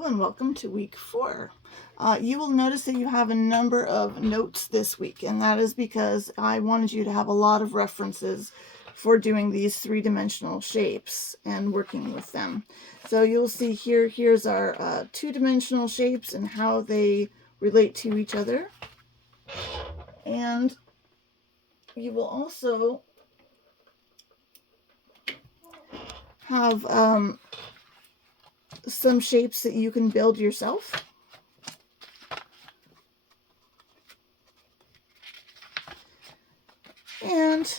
Hello and welcome to week 4. You will notice that you have a number of notes this week, and that is because I wanted you to have a lot of references for doing these three-dimensional shapes and working with them. So you'll see here's our two-dimensional shapes and how they relate to each other. And you will also have some shapes that you can build yourself. And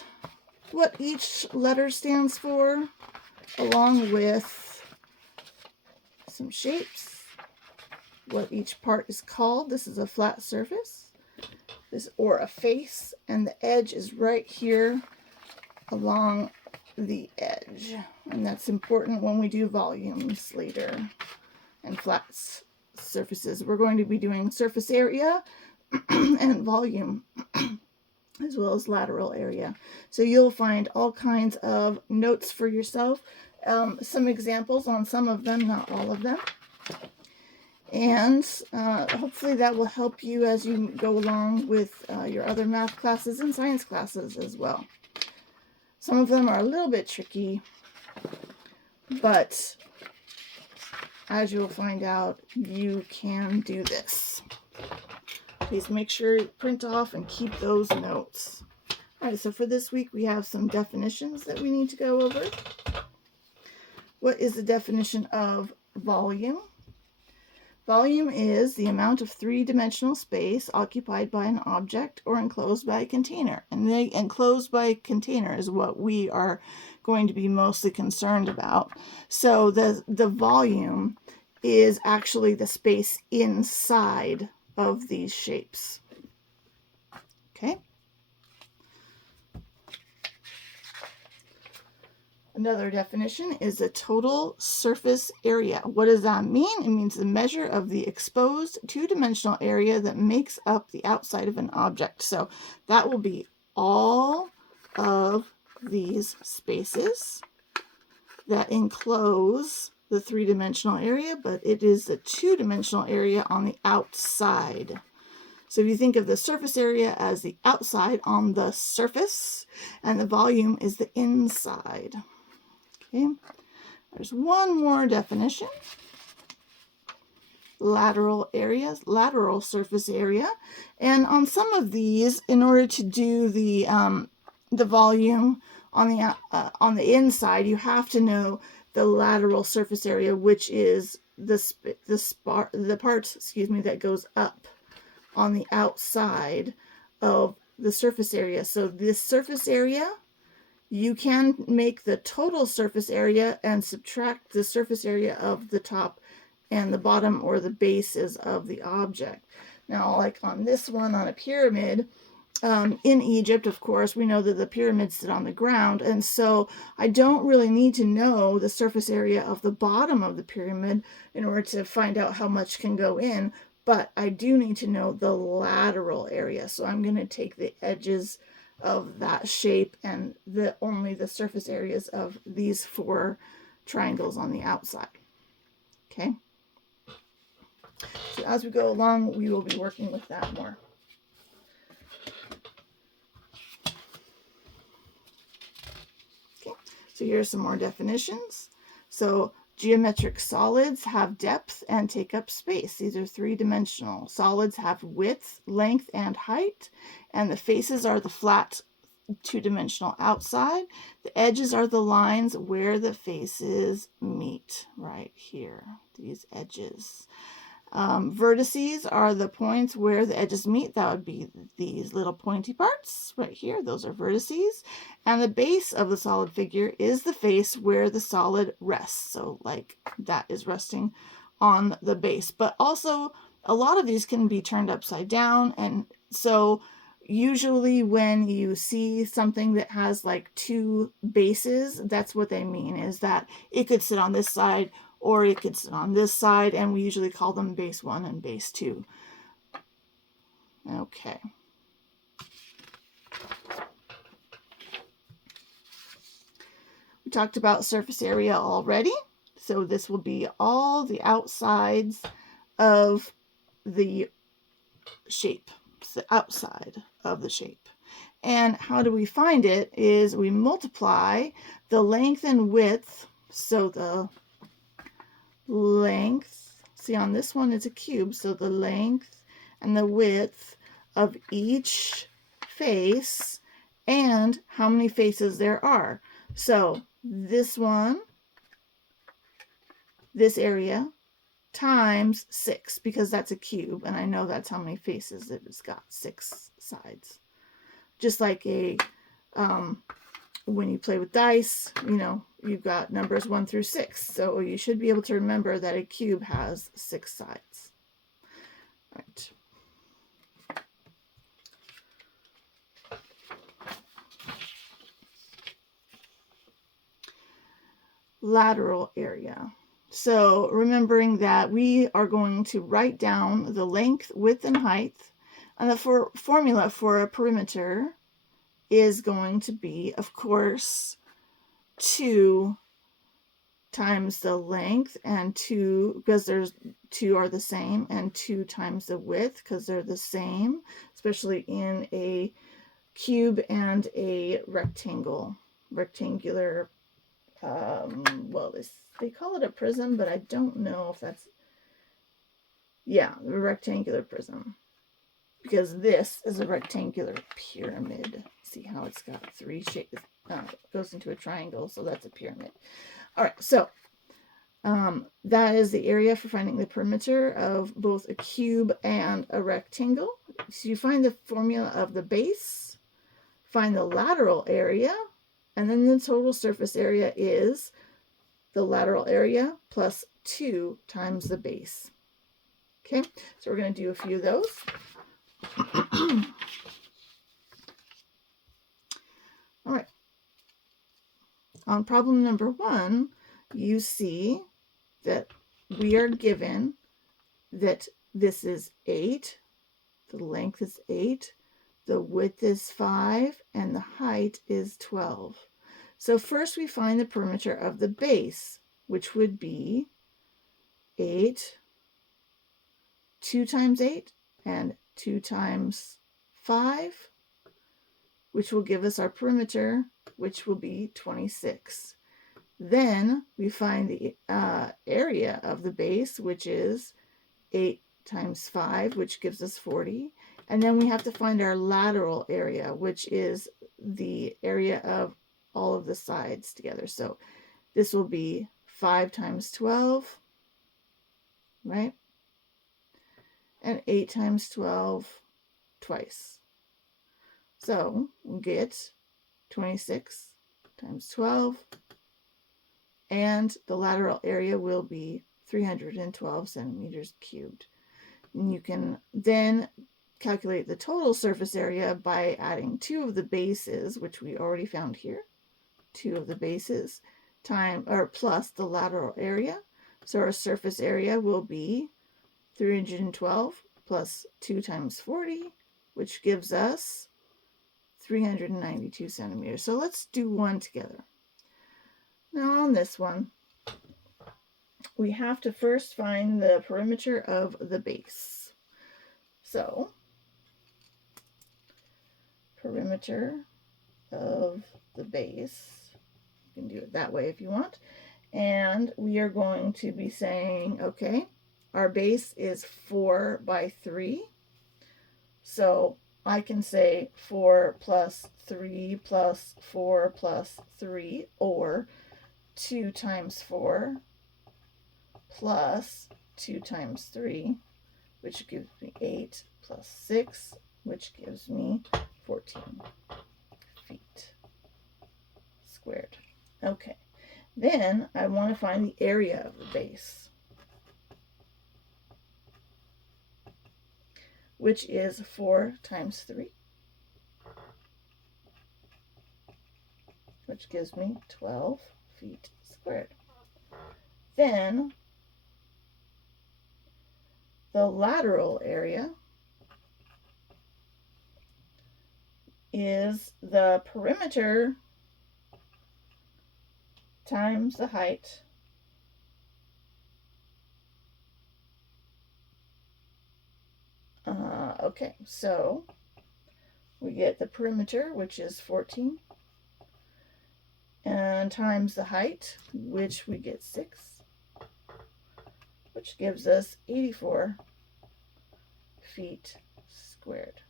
what each letter stands for, along with some shapes, what each part is called. This is a flat surface, or a face, and the edge is right here along the edge. And that's important when we do volumes later and flat surfaces. We're going to be doing surface area and volume as well as lateral area. So you'll find all kinds of notes for yourself, some examples on some of them, not all of them. And hopefully that will help you as you go along with your other math classes and science classes as well. Some of them are a little bit tricky, but as you'll find out, you can do this. Please make sure you print off and keep those notes. All right, so for this week, we have some definitions that we need to go over. What is the definition of volume? Volume is the amount of three-dimensional space occupied by an object or enclosed by a container. And the enclosed by a container is what we are going to be mostly concerned about. So the volume is actually the space inside of these shapes. Okay. Another definition is the total surface area. What does that mean? It means the measure of the exposed two-dimensional area that makes up the outside of an object. So that will be all of these spaces that enclose the three-dimensional area, but it is the two-dimensional area on the outside. So if you think of the surface area as the outside on the surface, and the volume is the inside. Okay, there's one more definition. Lateral areas, lateral surface area. And on some of these, in order to do the volume on the inside, you have to know the lateral surface area, which is the part, that goes up on the outside of the surface area. So this surface area, you can make the total surface area and subtract the surface area of the top and the bottom or the bases of the object. Now, like on this one, on a pyramid, in Egypt, of course, we know that the pyramids sit on the ground, and so I don't really need to know the surface area of the bottom of the pyramid in order to find out how much can go in, but I do need to know the lateral area. So I'm going to take the edges of that shape and only the surface areas of these 4 triangles on the outside. Okay? So as we go along, we will be working with that more. So here's some more definitions. So geometric solids have depth and take up space. These are three-dimensional. Solids have width, length, and height. And the faces are the flat two-dimensional outside. The edges are the lines where the faces meet, right here, these edges. Vertices are the points where the edges meet. That would be these little pointy parts right here. Those are vertices. And the base of the solid figure is the face where the solid rests. So like that is resting on the base. But also a lot of these can be turned upside down. And so usually when you see something that has like 2 bases, that's what they mean, is that it could sit on this side or it could sit on this side, and we usually call them base 1 and base 2. Okay. We talked about surface area already. So this will be all the outsides of the shape, the outside of the shape. And how do we find it is we multiply the length and width. So the length, see on this one it's a cube, so the length and the width of each face and how many faces there are. So this one, this area, times 6, because that's a cube, and I know that's how many faces it's got, 6 sides. Just like a when you play with dice, you know, you've got numbers 1 through 6, so you should be able to remember that a cube has 6 sides. All right. Lateral area. So remembering that we are going to write down the length, width, and height, and the formula for a perimeter is going to be, of course, 2 times the length, and 2, because there's 2 are the same, and 2 times the width, because they're the same, especially in a cube and a rectangular, well, they call it a prism, but I don't know if that's, yeah, a rectangular prism, because this is a rectangular pyramid. See how it's got 3 shapes, goes into a triangle, so that's a pyramid. All right, so that is the area for finding the perimeter of both a cube and a rectangle. So you find the formula of the base, find the lateral area, and then the total surface area is the lateral area plus 2 times the base. Okay, so we're going to do a few of those. All right. On problem number 1, you see that we are given that this is 8, the length is 8, the width is 5, and the height is 12. So first we find the perimeter of the base, which would be 8, 2 times 8, and 2 times 5, which will give us our perimeter, which will be 26. Then we find the area of the base, which is 8 times 5, which gives us 40. And then we have to find our lateral area, which is the area of all of the sides together. So this will be 5 times 12, right? And 8 times 12 twice. So we'll get 26 times 12, and the lateral area will be 312 centimeters cubed. And you can then calculate the total surface area by adding 2 of the bases, which we already found here, 2 of the bases, plus the lateral area. So our surface area will be 312 plus 2 times 40, which gives us 392 centimeters. So let's do one together. Now on this one, we have to first find the perimeter of the base. So, perimeter of the base, you can do it that way if you want. And we are going to be saying, okay, our base is 4 by 3. So I can say 4 plus 3 plus 4 plus 3, or 2 times 4 plus 2 times 3, which gives me 8, plus 6, which gives me 14 feet squared. Okay, then I want to find the area of the base, which is 4 times 3, which gives me 12 feet squared. Then the lateral area is the perimeter times the height Okay, so we get the perimeter, which is 14, and times the height, which we get 6, which gives us 84 feet squared.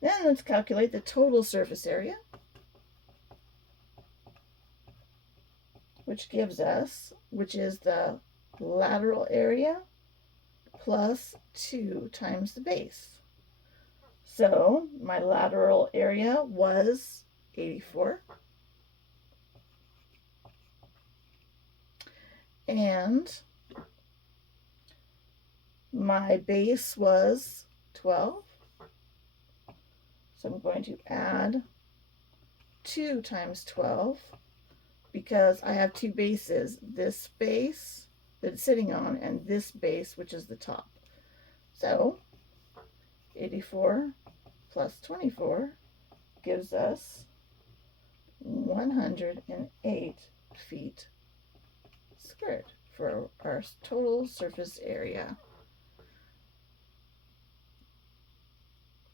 Then let's calculate the total surface area, which gives us, which is the lateral area plus 2 times the base. So my lateral area was 84. And my base was 12. So I'm going to add 2 times 12 because I have two bases, this base that it's sitting on and this base, which is the top. So 84 plus 24 gives us 108 feet squared for our total surface area.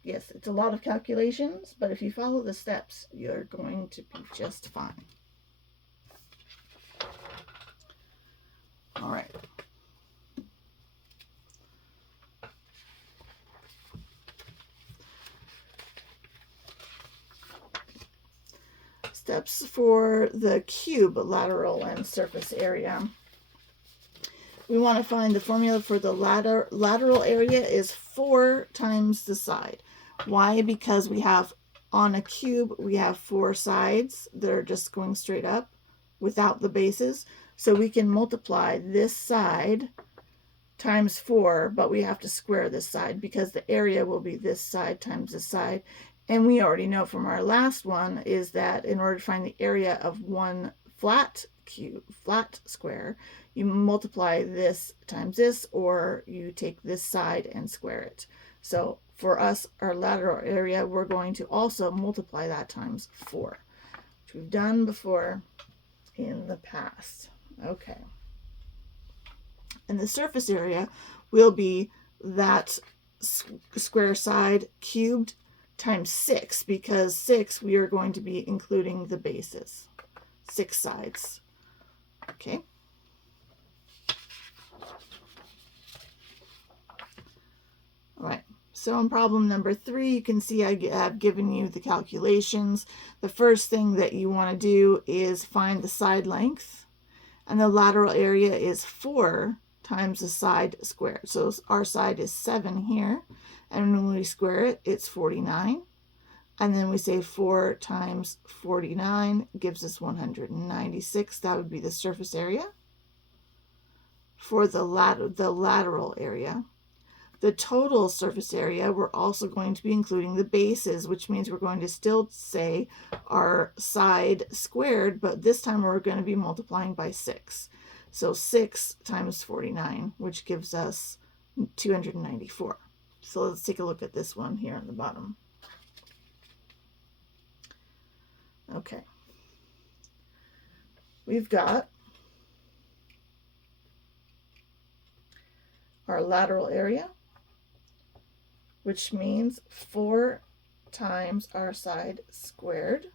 Yes, it's a lot of calculations, but if you follow the steps, you're going to be just fine. All right. Steps for the cube lateral and surface area. We want to find the formula for the lateral area is 4 times the side. Why? Because we have, on a cube, we have 4 sides that are just going straight up without the bases. So we can multiply this side times 4, but we have to square this side because the area will be this side times this side. And we already know from our last one is that in order to find the area of one flat square, you multiply this times this, or you take this side and square it. So for us, our lateral area, we're going to also multiply that times 4, which we've done before in the past. Okay. And the surface area will be that square side cubed times 6, because 6 we are going to be including the bases, 6 sides. Okay. All right. So in problem number 3, you can see I have given you the calculations. The first thing that you want to do is find the side length, and the lateral area is 4 times the side squared. So our side is 7 here, and when we square it, it's 49. And then we say 4 times 49 gives us 196. That would be the surface area. For the lateral area, the total surface area, we're also going to be including the bases, which means we're going to still say our side squared, but this time we're going to be multiplying by 6. So 6 times 49, which gives us 294. So let's take a look at this one here on the bottom. Okay. We've got our lateral area, which means 4 times our side squared.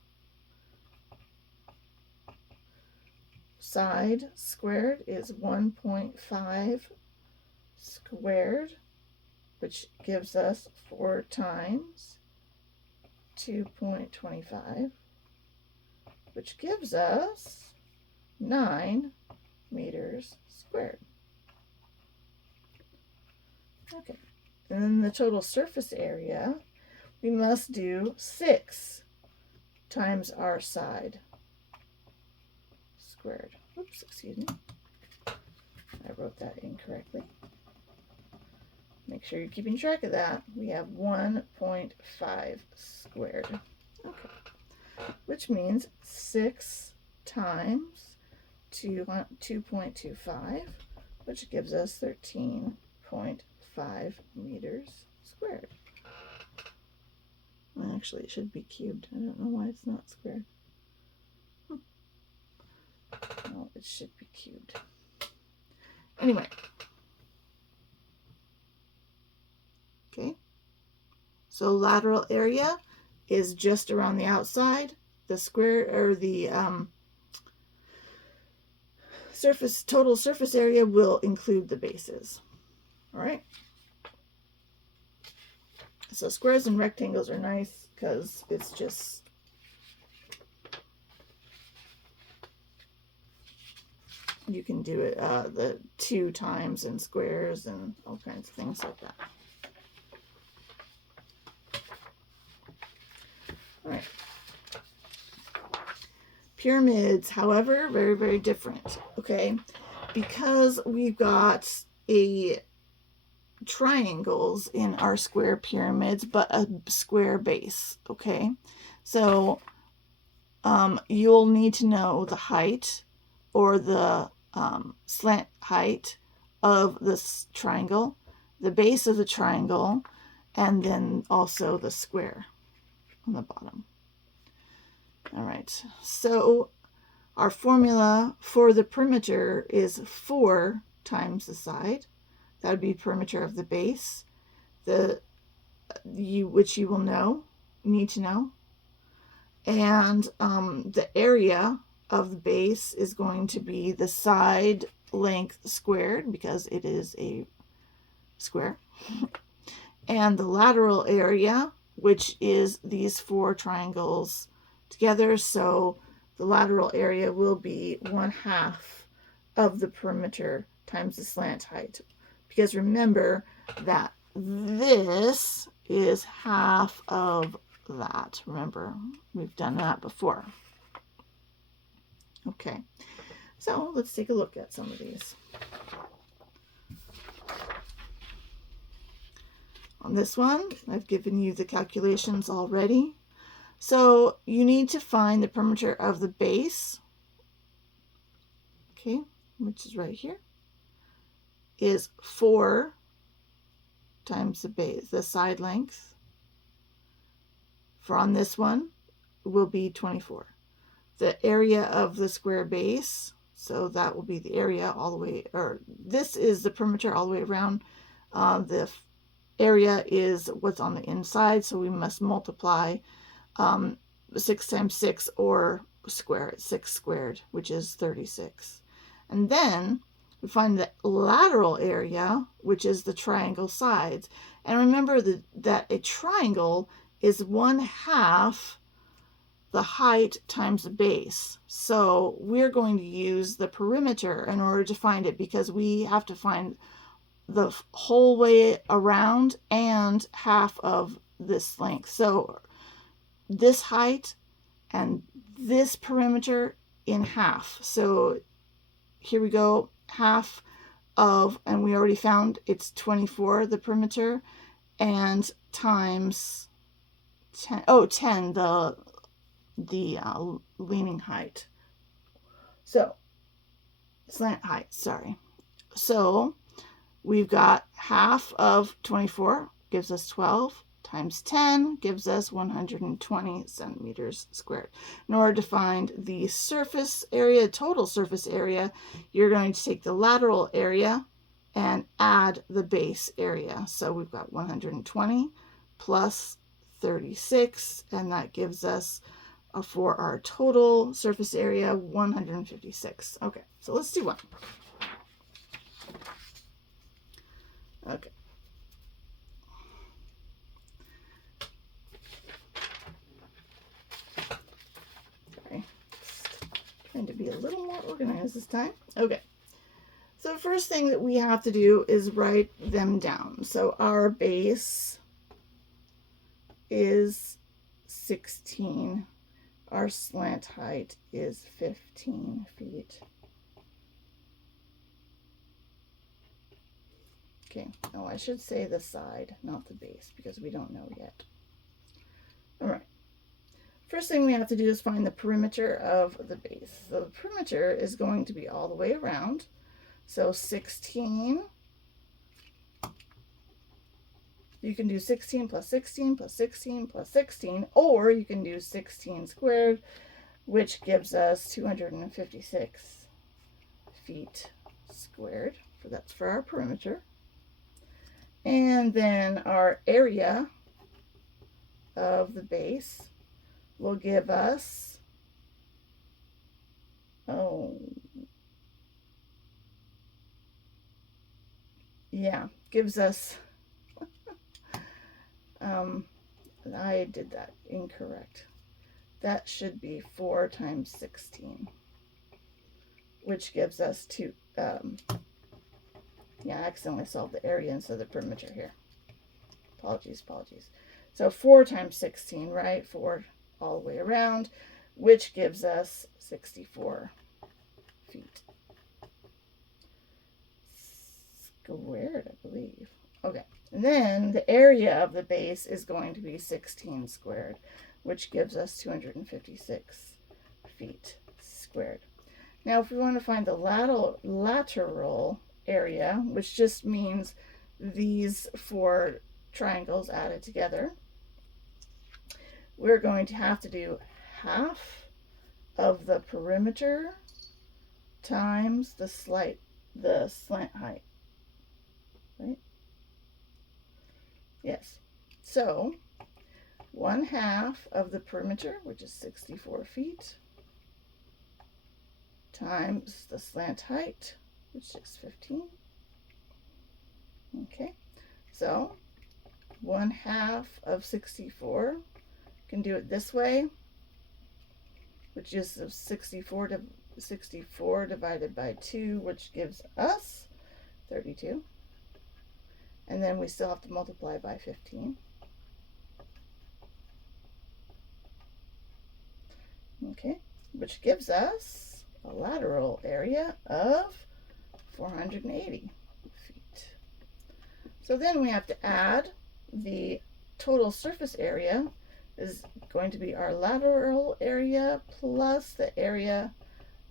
Side squared is 1.5 squared, which gives us 4 times 2.25, which gives us 9 meters squared. Okay. And then the total surface area, we must do 6 times our side squared. Oops, excuse me. I wrote that incorrectly. Make sure you're keeping track of that. We have 1.5 squared. Okay. Which means 6 times 2.25, which gives us 13.5 meters squared. Well, actually, it should be cubed. I don't know why it's not squared. No, it should be cubed. Anyway, So lateral area is just around the outside. The square, or the total surface area will include the bases. All right. So squares and rectangles are nice because it's just you can do it the 2 times in squares and all kinds of things like that. All right. Pyramids, however, very, very different, okay? Because we've got triangles in our square pyramids, but a square base, okay? So you'll need to know the height or the slant height of this triangle, the base of the triangle, and then also the square on the bottom. All right, so our formula for the perimeter is 4 times the side. That would be perimeter of the base, which you will need to know. And the area of the base is going to be the side length squared, because it is a square. And the lateral area, which is these 4 triangles together. So the lateral area will be 1/2 of the perimeter times the slant height. Because remember that this is half of that. Remember, we've done that before. Okay, so let's take a look at some of these. On this one, I've given you the calculations already. So you need to find the perimeter of the base, okay, which is right here, is 4 times the base, the side length. For on this one will be 24. The area of the square base, so that will be the area all the way, or this is the perimeter all the way around. The area is what's on the inside, so we must multiply 6 times 6 or square it, 6 squared, which is 36. And then we find the lateral area, which is the triangle sides. And remember that a triangle is 1/2 the height times the base. So we're going to use the perimeter in order to find it, because we have to find the whole way around and half of this length. So this height and this perimeter in half. So here we go, half of, and we already found it's 24, the perimeter, and times 10, 10, the leaning height. So, slant height, sorry. So, we've got half of 24 gives us 12, times 10 gives us 120 centimeters squared. In order to find the surface area, total surface area, you're going to take the lateral area and add the base area. So we've got 120 plus 36, and that gives us for our total surface area 156. Okay, so let's do one. Okay. Sorry. Just trying to be a little more organized this time. Okay. So the first thing that we have to do is write them down. So our base is 16. Our slant height is 15 feet. Okay, oh, I should say the side, not the base, because we don't know yet. All right. First thing we have to do is find the perimeter of the base. So the perimeter is going to be all the way around. So 16. You can do 16 plus 16 plus 16 plus 16, or you can do 16 squared, which gives us 256 feet squared. So that's for our perimeter. And then our area of the base will give us, gives us, I did that incorrect. That should be 4 times 16, which gives us 2, I accidentally solved the area instead of the perimeter here. Apologies. So 4 times 16, right? 4 all the way around, which gives us 64 feet. Squared, I believe. Okay, and then the area of the base is going to be 16 squared, which gives us 256 feet squared. Now, if we want to find the lateral area, which just means these 4 triangles added together, we're going to have to do half of the perimeter times the slant height, right? Yes. So 1/2 of the perimeter, which is 64 feet, times the slant height, which is 15. Okay, so 1/2 of 64, can do it this way, which is 64 divided by 2, which gives us 32. And then we still have to multiply by 15. Okay, which gives us a lateral area of 480 feet. So then we have to add the total surface area is going to be our lateral area plus the area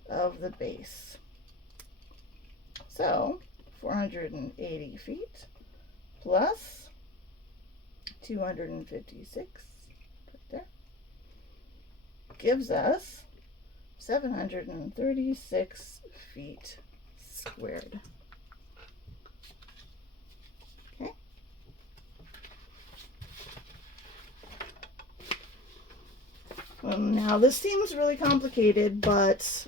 of the base. So 480 feet plus 256 right there gives us 736 feet squared. Okay. Now this seems really complicated, but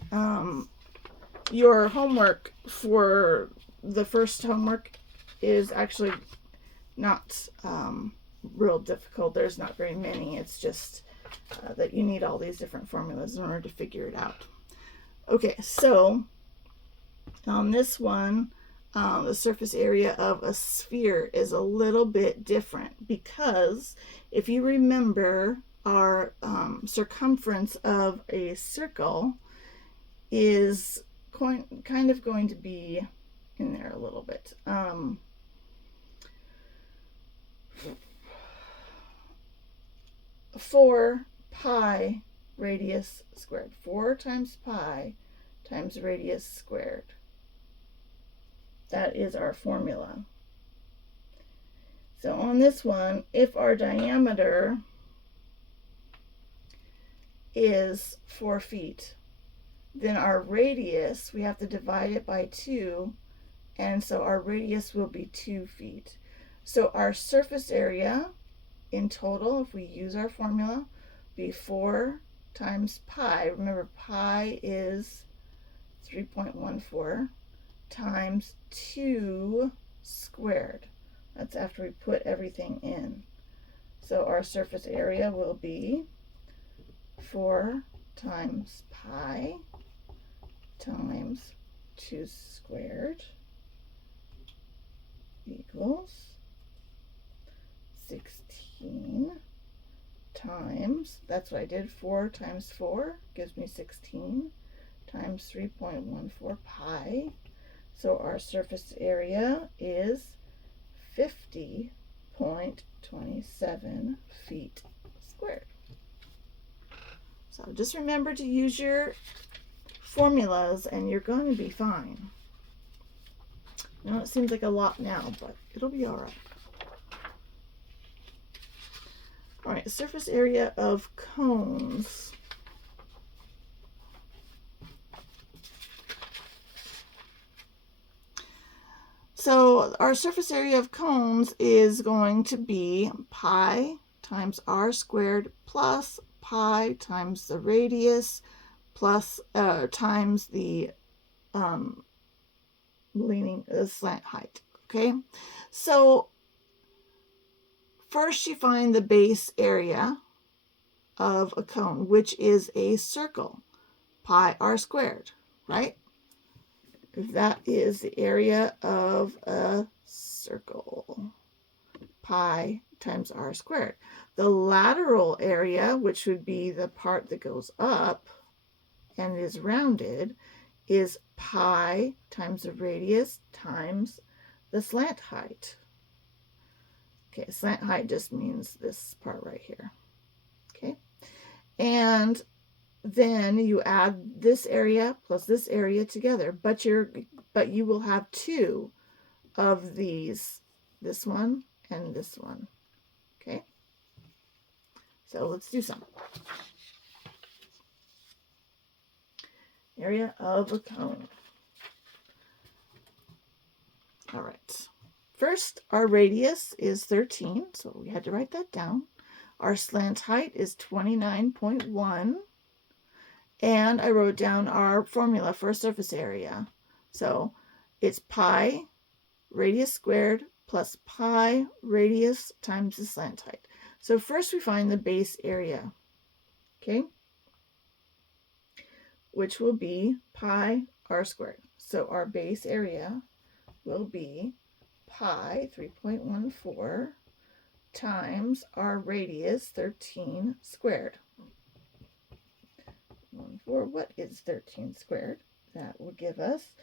your homework for the first homework is actually not real difficult. There's not very many. It's just that you need all these different formulas in order to figure it out. Okay, so on this one, the surface area of a sphere is a little bit different because if you remember, our circumference of a circle is kind of going to be in there a little bit. 4 pi radius squared. 4 times pi times radius squared. That is our formula. So on this one, if our diameter is 4 feet, then our radius, we have to divide it by 2, and so our radius will be 2 feet. So our surface area in total, if we use our formula, be 4 times pi. Remember, pi is 3.14 times 2 squared. That's after we put everything in. So our surface area will be 4 times pi times 2 squared equals 16 times, that's what I did, 4 times 4 gives me 16 times 3.14 pi. So our surface area is 50.27 feet squared. So just remember to use your formulas and you're going to be fine. I know it seems like a lot now, but it'll be all right. All right, surface area of cones. So our surface area of cones is going to be pi times r squared plus pi times the radius plus times the slant height. Okay, so first you find the base area of a cone, which is a circle, pi r squared, right? That is the area of a circle, pi times r squared. The lateral area, which would be the part that goes up and is rounded, is pi times the radius times the slant height. Okay, slant height just means this part right here. Okay, and then you add this area plus this area together, but you will have two of these, this one and this one. Okay, so let's do some. Area of a cone. All right, first our radius is 13, so we had to write that down. Our slant height is 29.1. And I wrote down our formula for surface area. So it's pi radius squared plus pi radius times the slant height. So first we find the base area, okay, which will be pi r squared. So our base area will be pi 3.14 times our radius 13 squared. What is 13 squared? That will give us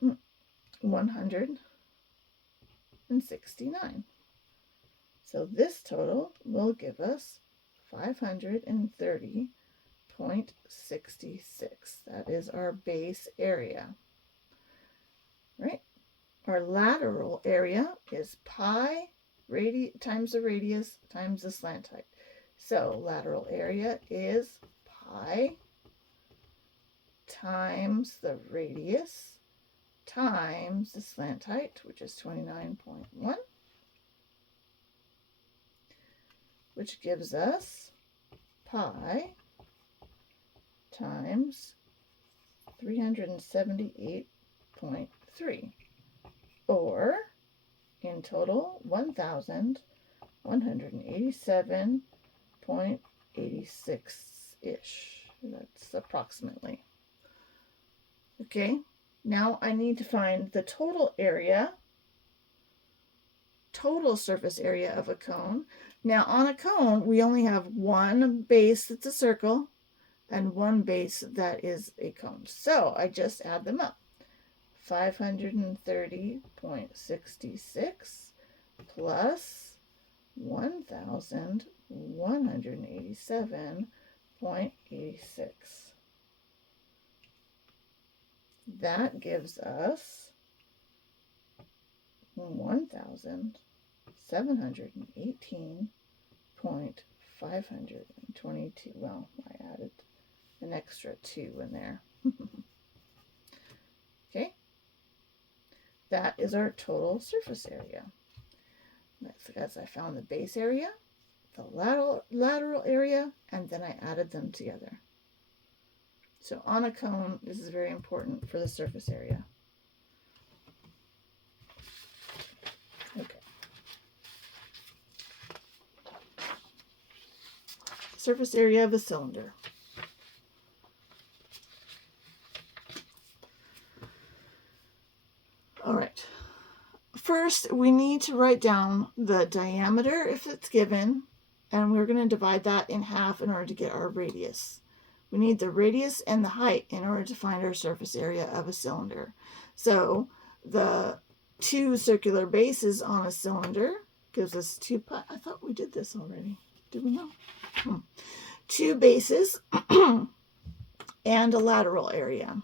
169. So this total will give us 530.66. That is our base area, right? Our lateral area is pi times the radius times the slant height. So lateral area is pi times the radius times the slant height, which is 29.1, which gives us pi times 378.3, or in total 1,187.86-ish. That's approximately. Okay, now I need to find the total area, total surface area of a cone. Now on a cone, we only have one base that's a circle and one base that is a cone. So I just add them up. 530.66 plus 1,187.86. That gives us 1,718.522. Well, I added an extra 2 in there. Okay, that is our total surface area. That's because I found the base area, the lateral area, and then I added them together. So on a cone, this is very important for the surface area. Okay. Surface area of a cylinder. All right. First, we need to write down the diameter if it's given, and we're going to divide that in half in order to get our radius. We need the radius and the height in order to find our surface area of a cylinder. So the two circular bases on a cylinder gives us 2 pi. I thought we did this already. Did we not? 2 bases and a lateral area.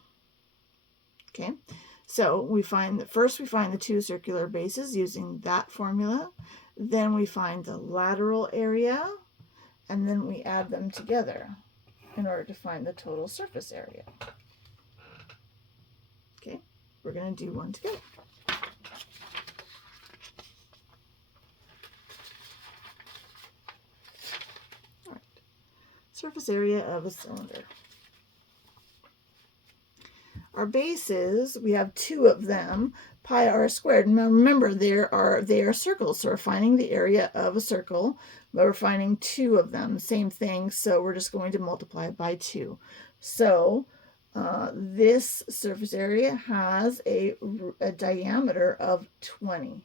Okay, so we find the 2 circular bases using that formula. Then we find the lateral area, and then we add them together in order to find the total surface area. Okay, we're going to do one together. surface area of a cylinder. Our bases, we have two of them, pi r squared. Now remember, they are circles, so we're finding the area of a circle, but we're finding two of them, same thing, so we're just going to multiply by 2. So this surface area has a diameter of 20.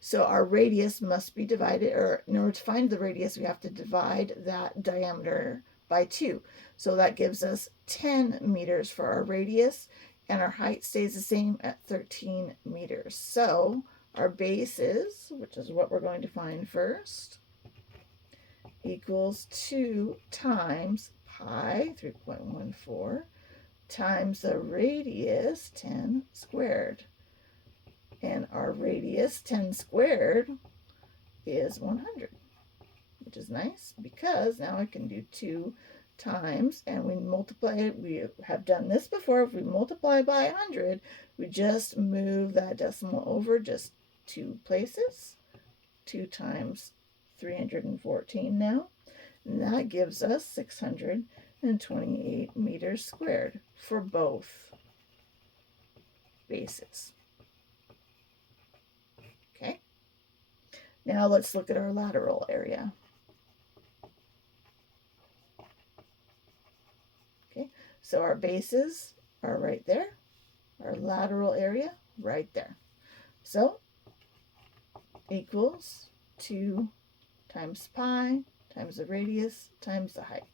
So our radius must be divided, or in order to find the radius, we have to divide that diameter by 2. So that gives us 10 meters for our radius, and our height stays the same at 13 meters. So our bases, which is what we're going to find first, equals 2 times pi, 3.14, times the radius, 10 squared. And our radius, 10 squared, is 100, which is nice because now I can do 2 times, and we multiply it. We have done this before. If we multiply by 100, we just move that decimal over just 2 places. 2 times 314 now, and that gives us 628 meters squared for both bases. Okay, now let's look at our lateral area. So our bases are right there, our lateral area right there. So equals 2 times pi times the radius times the height.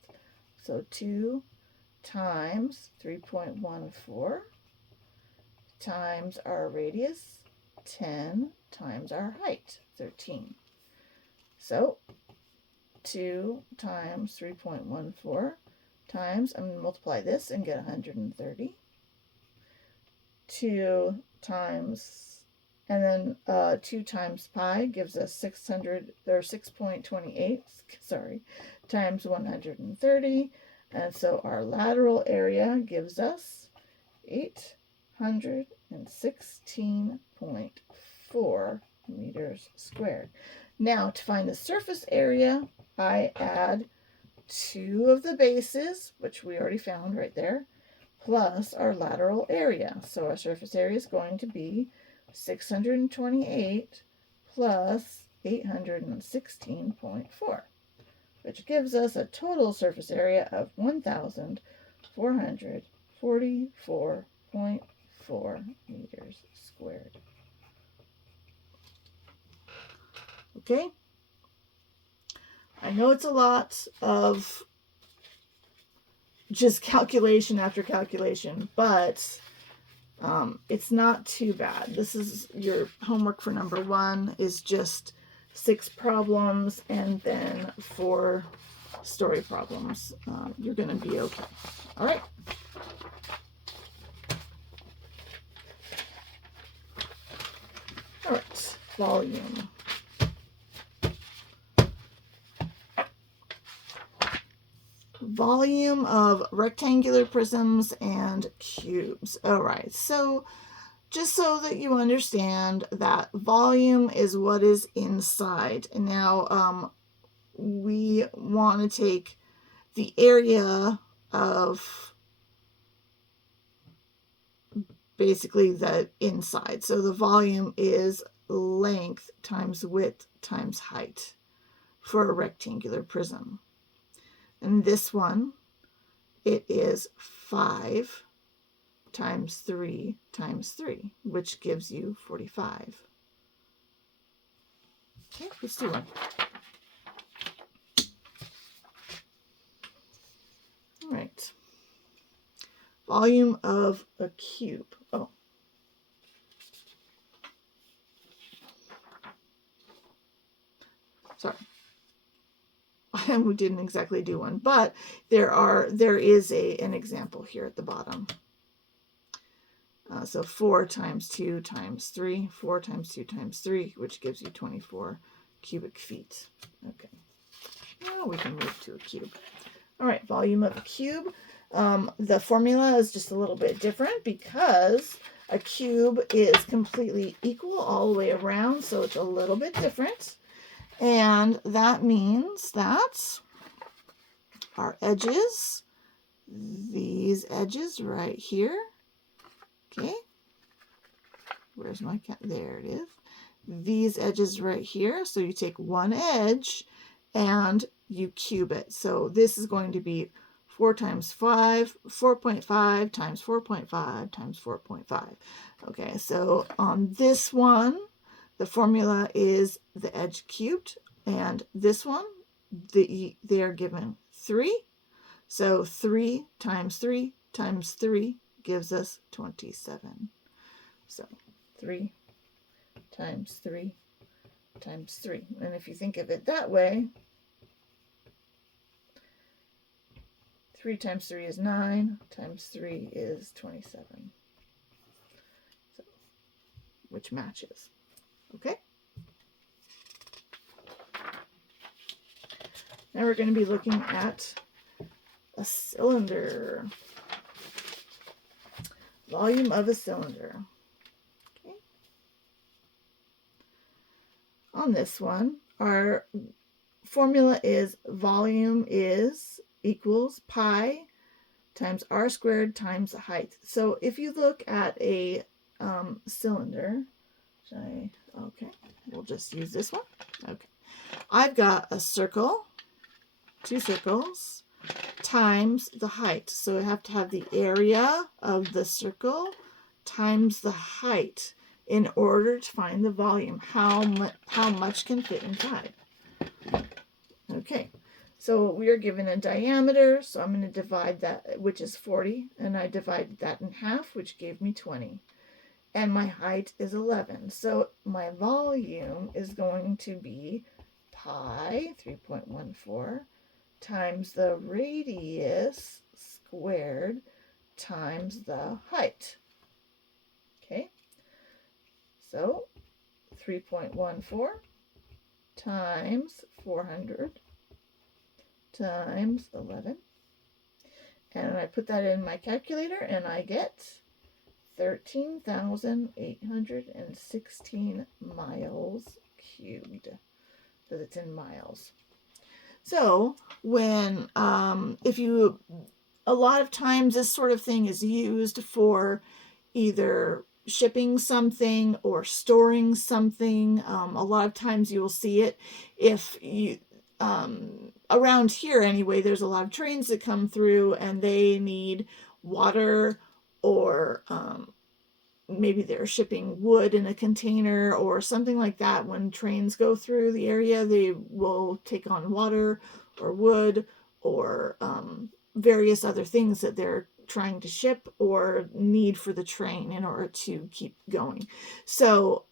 So 2 times 3.14 times our radius, 10 times our height, 13. So 2 times 3.14 times, I'm going to multiply this and get 130. 2 times, and then 2 times pi gives us 6.28, sorry, times 130. And so our lateral area gives us 816.4 meters squared. Now to find the surface area, I add 2 of the bases, which we already found right there, plus our lateral area. So our surface area is going to be 628 plus 816.4, which gives us a total surface area of 1,444.4 meters squared. Okay? I know it's a lot of just calculation after calculation, but it's not too bad. This is your homework for number 1 is just 6 problems and then 4 story problems. You're going to be okay. All right. All right. Volume. Volume of rectangular prisms and cubes. All right, so just so that you understand that volume is what is inside. And now we want to take the area of basically the inside. So the volume is length times width times height for a rectangular prism. And this one, it is 5 times 3 times 3, which gives you 45. Okay, let's do one. All right. Volume of a cube. Oh. Sorry. And we didn't exactly do one, but there is an example here at the bottom. So 4 times 2 times 3, 4 times 2 times 3, which gives you 24 cubic feet. Okay. Now we can move to a cube. All right, volume of a cube. The formula is just a little bit different because a cube is completely equal all the way around, so it's a little bit different. And that means that our edges, these edges right here. Okay, where's my cat? There it is. These edges right here. So you take one edge and you cube it. So this is going to be 4 times 5, 4.5 times 4.5 times 4.5. Okay, so on this one, the formula is the edge cubed, and this one, they are given 3. So 3 times 3 times 3 gives us 27. So 3 times 3 times 3. And if you think of it that way, 3 times 3 is 9, times 3 is 27. So, which matches. Okay? Now we're going to be looking at a cylinder. Volume of a cylinder. Okay. On this one, our formula is volume is equals pi times r squared times the height. So if you look at a cylinder, okay, we'll just use this one. Okay, I've got a circle, 2 circles, times the height. So I have to have the area of the circle times the height in order to find the volume, how much can fit inside. Okay, so we are given a diameter, so I'm going to divide that, which is 40, and I divided that in half, which gave me 20. And my height is 11. So my volume is going to be pi, 3.14, times the radius squared times the height. Okay, so 3.14 times 400 times 11. And I put that in my calculator and I get 13,816 miles cubed, because it's in miles. So when, if you, a lot of times this sort of thing is used for either shipping something or storing something. A lot of times you will see it if you, around here anyway, there's a lot of trains that come through and they need water, or maybe they're shipping wood in a container or something like that. When trains go through the area, they will take on water or wood or various other things that they're trying to ship or need for the train in order to keep going. So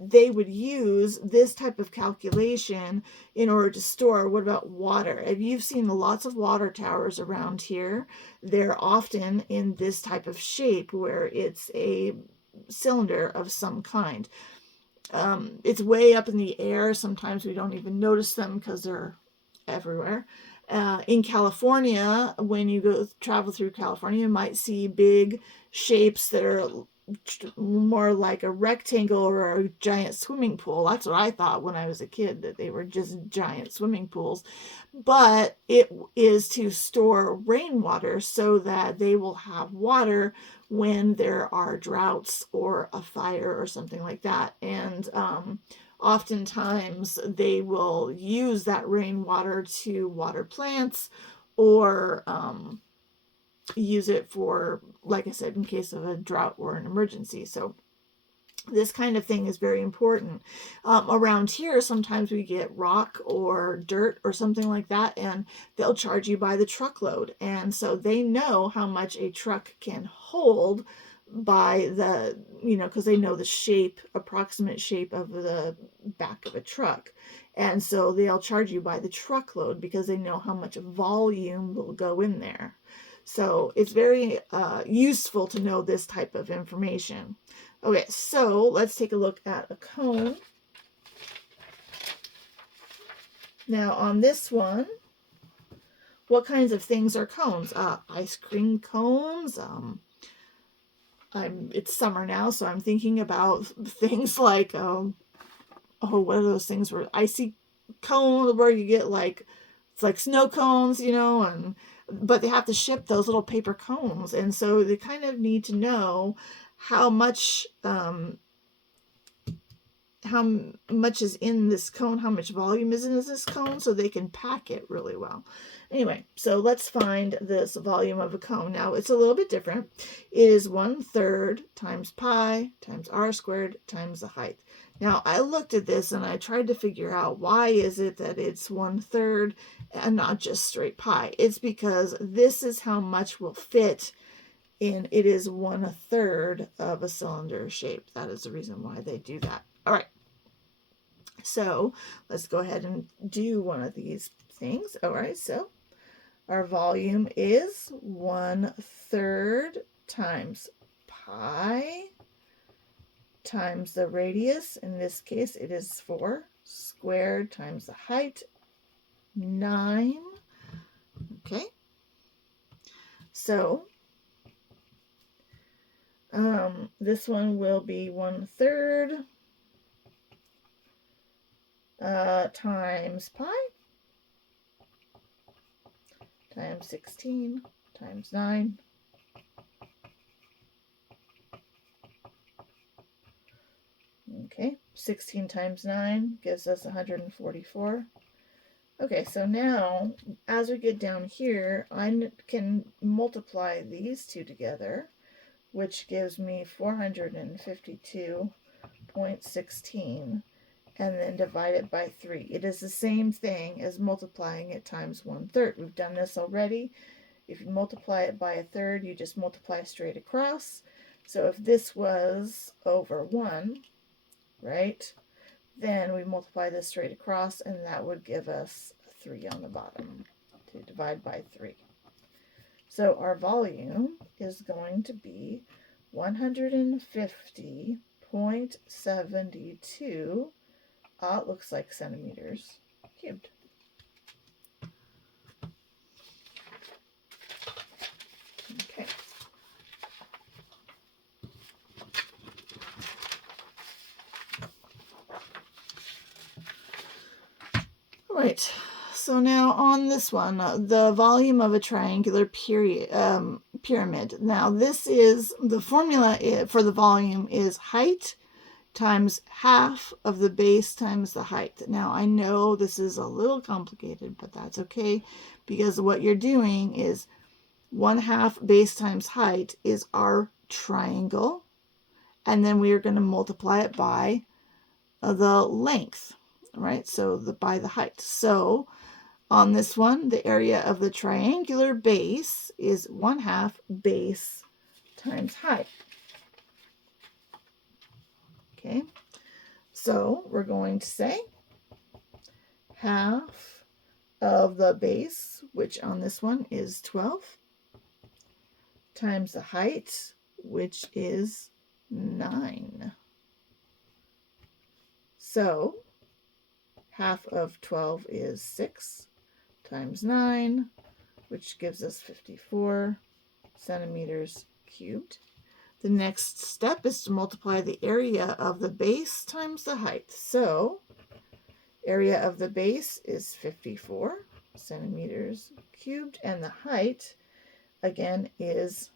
they would use this type of calculation in order to store. What about water? If you've seen lots of water towers around here, they're often in this type of shape where it's a cylinder of some kind. It's way up in the air. Sometimes we don't even notice them because they're everywhere. In California, when you go travel through California, you might see big shapes that are more like a rectangle or a giant swimming pool. That's what I thought when I was a kid, that they were just giant swimming pools. But it is to store rainwater so that they will have water when there are droughts or a fire or something like that. And oftentimes they will use that rainwater to water plants, or use it for, like I said, in case of a drought or an emergency. So this kind of thing is very important. Around here, sometimes we get rock or dirt or something like that, and they'll charge you by the truckload. And so they know how much a truck can hold by the, because they know the shape, approximate shape of the back of a truck. And so they'll charge you by the truckload because they know how much volume will go in there. So it's very useful to know this type of information. Okay, so let's take a look at a cone. Now on this one, what kinds of things are cones? Ice cream cones. It's summer now, so I'm thinking about things like, what are those things where icy cone, where you get like it's like snow cones, you know, and but they have to ship those little paper cones, and so they kind of need to know how much is in this cone, how much volume is in this cone, so they can pack it really well. Anyway, so let's find this volume of a cone. Now it's a little bit different. It is 1/3 times pi times r squared times the height. Now I looked at this and I tried to figure out why is it that it's 1/3 and not just straight pi. It's because this is how much will fit in. It is 1/3 of a cylinder shape. That is the reason why they do that. All right. So let's go ahead and do one of these things. All right. So our volume is 1/3 times pi times the radius. In this case, it is 4 squared times the height, 9. Okay. So this one will be 1/3 times pi times 16 times 9. Okay, 16 times 9 gives us 144. Okay, so now as we get down here, I can multiply these two together, which gives me 452.16, and then divide it by 3. It is the same thing as multiplying it times 1/3. We've done this already. If you multiply it by 1/3, you just multiply straight across. So if this was over 1, right, then we multiply this straight across, and that would give us a 3 on the bottom to divide by 3. So our volume is going to be 150.72, it looks like centimeters cubed. Okay. All right. So now on this one, the volume of a triangular pyramid. Now this is the formula for the volume is height times half of the base times the height. Now I know this is a little complicated, but that's okay, because what you're doing is 1/2 base times height is our triangle, and then we are going to multiply it by the length, right? So by the height. So on this one, the area of the triangular base is 1/2 base times height. Okay, so we're going to say half of the base, which on this one is 12, times the height, which is 9. So half of 12 is 6 times 9, which gives us 54 centimeters cubed. The next step is to multiply the area of the base times the height. So area of the base is 54 centimeters cubed, and the height again is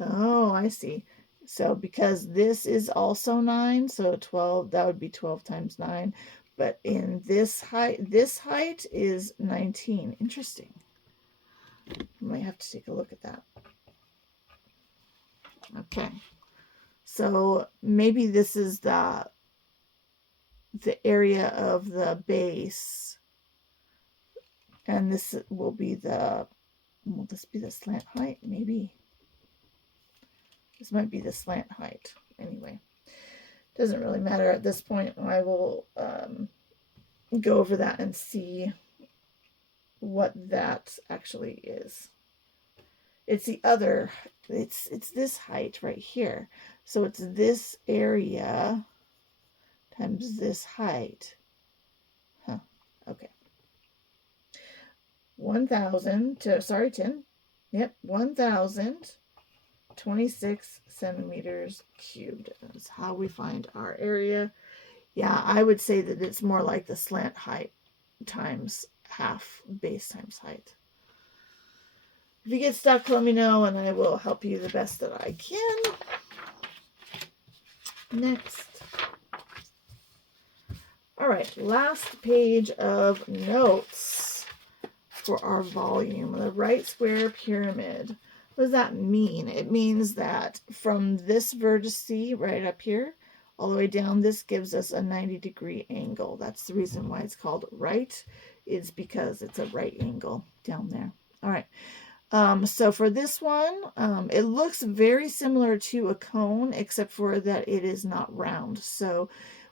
oh, I see. So because this is also 9, so 12, that would be 12 times 9. But in this height is 19. Interesting. I might have to take a look at that. Okay. So maybe this is the area of the base, and this will be will this be the slant height? Maybe. This might be the slant height. Anyway, doesn't really matter at this point. I will go over that and see what that actually is. It's the other, it's this height right here. So it's this area times this height. Huh, okay. 1,000 to, sorry, 10. Yep, 1,000 26 centimeters cubed. That's how we find our area. Yeah, I would say that it's more like the slant height times half base times height. If you get stuck, let me know and I will help you the best that I can. Next. All right, last page of notes for our volume, the right square pyramid. What does that mean? It means that from this vertice right up here all the way down, this gives us a 90-degree angle. That's the reason why it's called right, is because it's a right angle down there. All right. So for this one, it looks very similar to a cone, except for that it is not round. So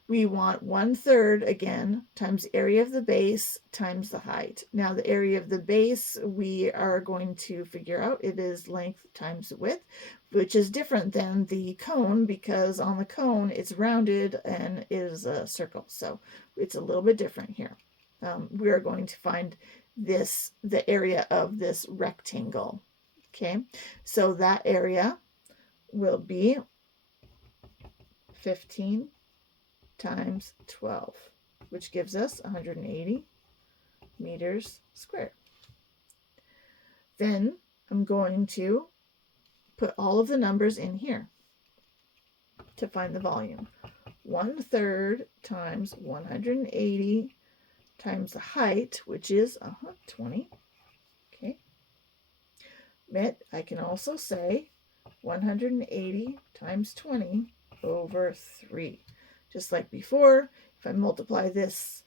we want 1/3 again times area of the base times the height. Now the area of the base we are going to figure out. It is length times width, which is different than the cone because on the cone it's rounded and is a circle. So it's a little bit different here. We are going to find the area of this rectangle. Okay, so that area will be 15 times 12, which gives us 180 meters squared. Then I'm going to put all of the numbers in here to find the volume. 1/3 times 180 times the height, which is 20. Okay. But I can also say 180 times 20 over 3. Just like before, if I multiply this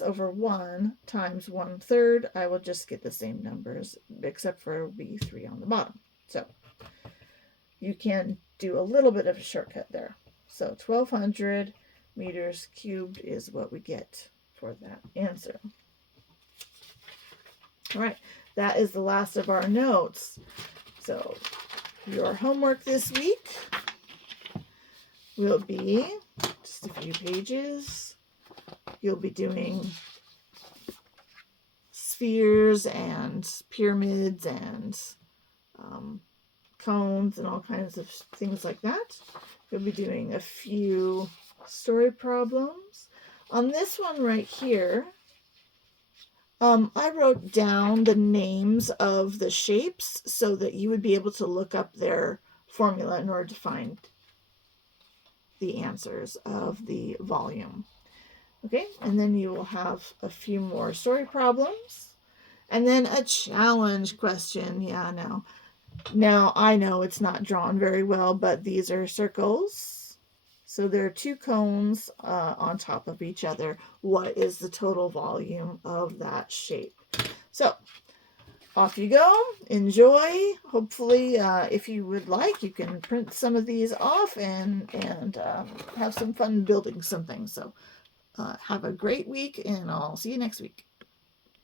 over 1 times 1/3, I will just get the same numbers, except for it will be 3 on the bottom. So you can do a little bit of a shortcut there. So 1200 meters cubed is what we get for that answer. All right, that is the last of our notes. So your homework this week will be just a few pages. You'll be doing spheres and pyramids and cones and all kinds of things like that. You'll be doing a few story problems. On this one right here, I wrote down the names of the shapes so that you would be able to look up their formula in order to find the answers of the volume. Okay, and then you will have a few more story problems and then a challenge question. Yeah, now I know it's not drawn very well, but these are circles. So there are 2 cones on top of each other. What is the total volume of that shape? So off you go. Enjoy. Hopefully, if you would like, you can print some of these off and have some fun building something. So have a great week, and I'll see you next week.